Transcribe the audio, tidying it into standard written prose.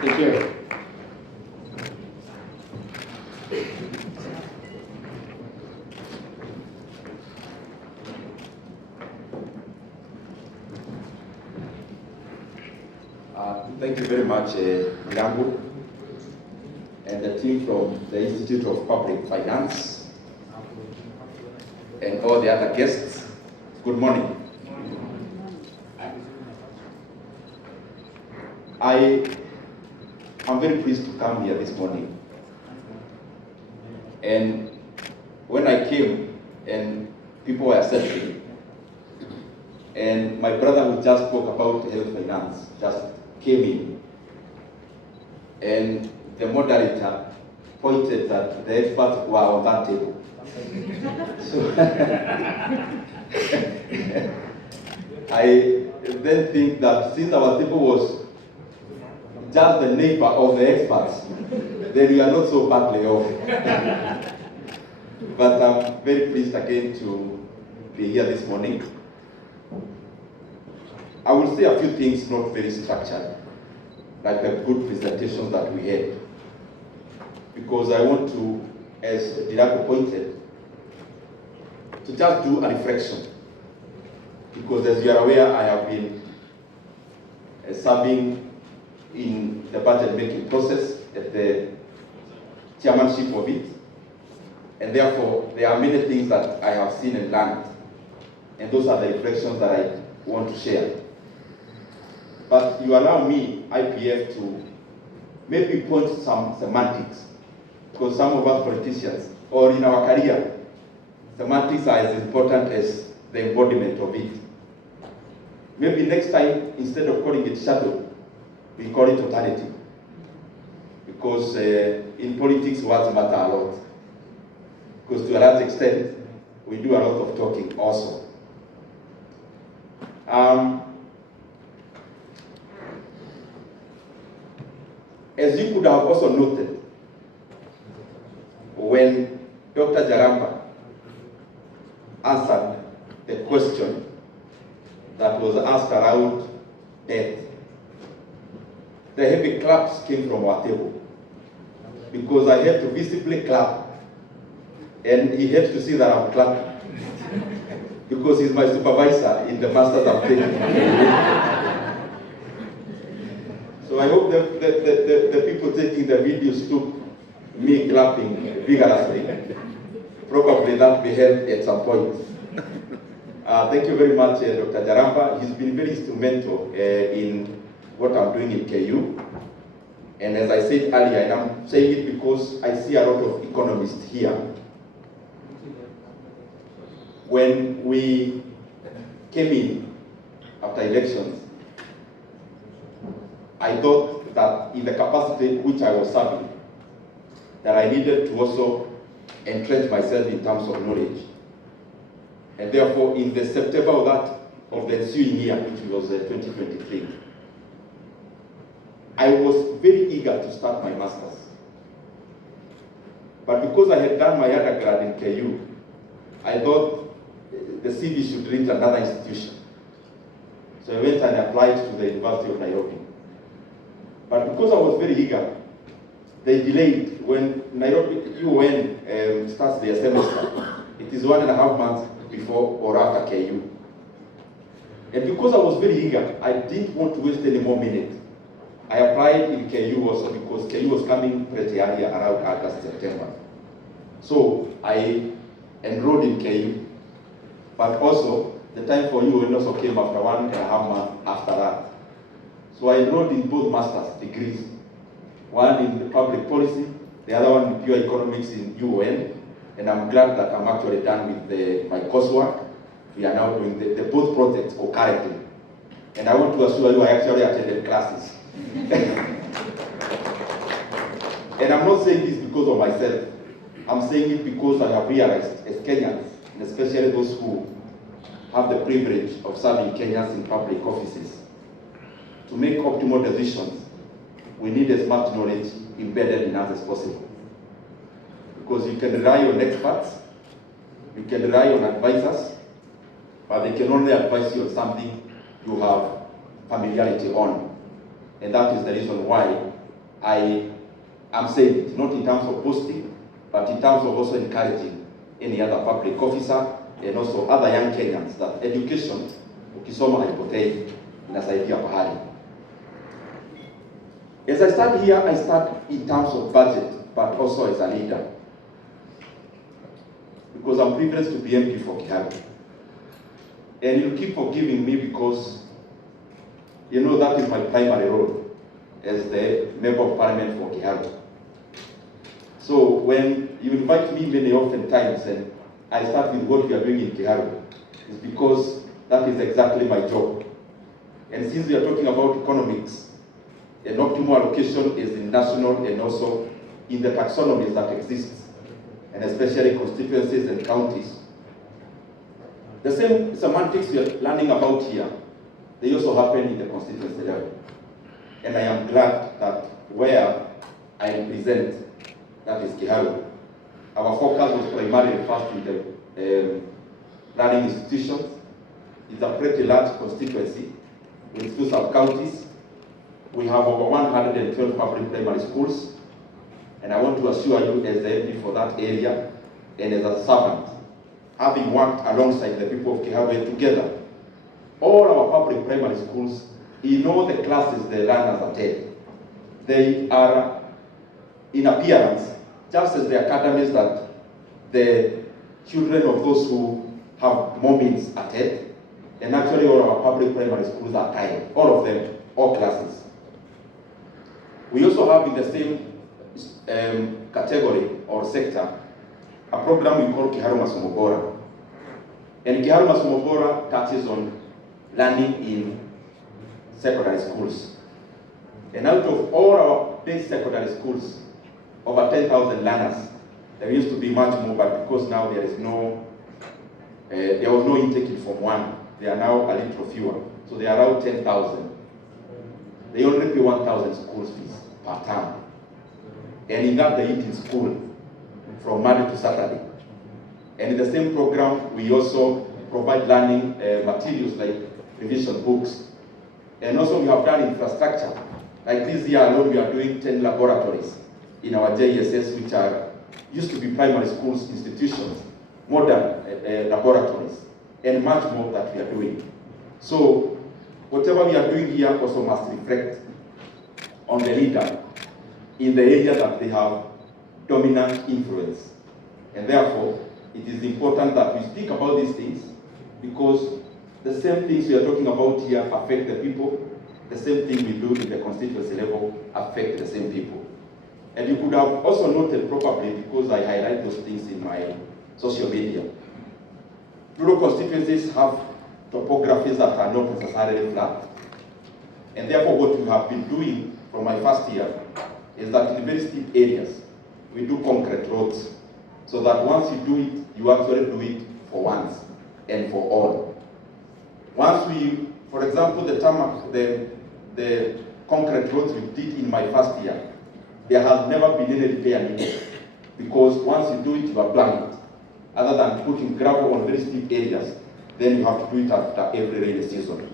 Thank you. Thank you very much, Milambo, and the team from the Institute of Public Finance, and all the other guests. Good morning. I am very pleased to come here this morning. And when I came, and people were settling, and my brother who just spoke about health finance just came in, and the moderator pointed that the experts were on that table. So I then think that since our table was just the neighbor of the experts, then we are not so badly off. But I'm very pleased again to be here this morning. I will say a few things not very structured, like the good presentations that we had, because I want to, as Dirako pointed, to just do a reflection. Because as you are aware, I have been serving in the budget making process at the chairmanship of it, and therefore there are many things that I have seen and learned, and those are the reflections that I want to share. But you allow me, IPF, to maybe point some semantics, because some of us politicians, or in our career, semantics are as important as the embodiment of it. Maybe next time, instead of calling it shadow, we call it alternative. Because in politics, words matter a lot. Because to a large extent, we do a lot of talking also. As you could have also noted, when Dr. Jaramba answered the question that was asked around death, the heavy claps came from our table, because I had to visibly clap, and he had to see that I'm clapping, because he's my supervisor in the masters I'm taking. So I hope the people taking the videos took me clapping vigorously. Probably that will help at some point. Thank you very much, Dr. Jaramba. He's been very instrumental in what I'm doing in KU. And as I said earlier, and I'm saying it because I see a lot of economists here. When we came in after elections, I thought that in the capacity which I was serving, that I needed to also entrench myself in terms of knowledge. And therefore, in the September of the ensuing year, which was 2023, I was very eager to start my master's. But because I had done my undergrad in KU, I thought the CV should reach another institution. So I went and applied to the University of Nairobi. But because I was very eager, they delayed. When Nairobi UN starts their semester, it is 1.5 months before or after KU. And because I was very eager, I didn't want to waste any more minutes. I applied in KU also because KU was coming pretty early, around August, September. So I enrolled in KU, but also the time for UN also came after 1.5 months after that. So I enrolled in both master's degrees, one in public policy, the other one in pure economics in UN, and I'm glad that I'm actually done with my coursework. We are now doing the both projects concurrently. And I want to assure you I actually attended classes. And I'm not saying this because of myself. I'm saying it because I have realized as Kenyans, and especially those who have the privilege of serving Kenyans in public offices, to make optimal decisions, we need as much knowledge embedded in us as possible. Because you can rely on experts, you can rely on advisors, but they can only advise you on something you have familiarity on. And that is the reason why I am saying it, not in terms of boasting, but in terms of also encouraging any other public officer and also other young Kenyans that education, ukisoma haipotei, inasaidia pahali. As I start here, I start in terms of budget, but also as a leader. Because I'm privileged to be MP for Kiharu. And you'll keep forgiving me because, you know, that is my primary role as the Member of Parliament for Kiharu. So when you invite me many often times and I start with what we are doing in Kiharu, it's because that is exactly my job. And since we are talking about economics, an optimal allocation is in national and also in the taxonomies that exist, and especially constituencies and counties. The same semantics we are learning about here, they also happen in the constituency level. And I am glad that where I represent, that is Kiharu, our focus was primarily first in the planning institutions. It's a pretty large constituency with 2 sub-counties. We have over 112 public primary schools. And I want to assure you as the MP for that area and as a servant, having worked alongside the people of Kiharu together, all our public primary schools, in all the classes the learners attend, they are in appearance just as the academies that the children of those who have more means attend. And actually all our public primary schools are tied, all of them, all classes. We also have in the same category or sector a program we call Kiharu Masomo Bora. And Kiharu Masomo Bora touches on learning in secondary schools. And out of all our base secondary schools, over 10,000 learners. There used to be much more, but because now there is no, there was no intake in Form 1. They are now a little fewer. So they are around 10,000. They only pay 1,000 school fees per term. And in that they eat in school from Monday to Saturday. And in the same program, we also provide learning materials like revision books. And also we have done infrastructure. Like this year alone, we are doing 10 laboratories in our JSS, which are used to be primary schools institutions, modern laboratories, and much more that we are doing. So whatever we are doing here also must reflect on the leader in the area that they have dominant influence. And therefore, it is important that we speak about these things because the same things we are talking about here affect the people. The same thing we do in the constituency level affect the same people. And you could have also noted probably because I highlight those things in my social media. Rural constituencies have topographies that are not necessarily flat. And therefore what we have been doing from my first year is that in very steep areas, we do concrete roads. So that once you do it, you actually do it for once and for all. Once we, for example, the tarmac, the concrete roads we did in my first year, there has never been any repair needed. Because once you do it, you are planning it. Other than putting gravel on very steep areas, then you have to do it after every rainy season.